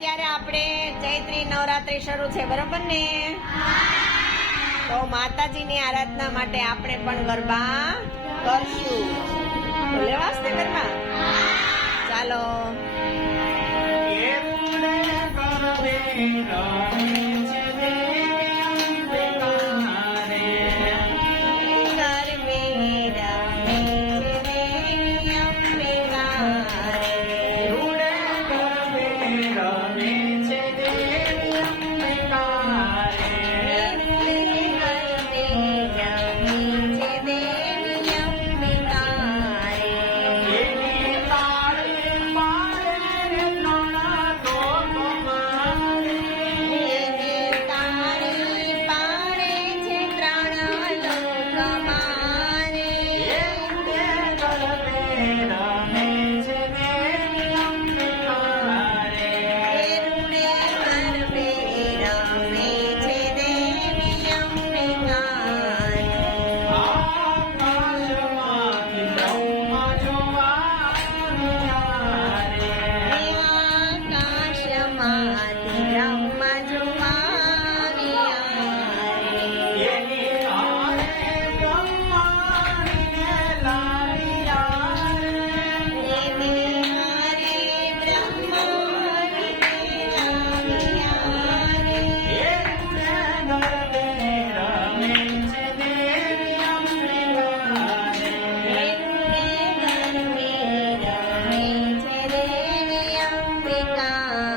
ત્યારે આપણે ચૈત્રી નવરાત્રી શરૂ છે, બરોબર ને? તો માતાજીની આરાધના માટે આપણે પણ ગરબા કરશું. લેવાશ ને ગરબા? ચાલો. Africa.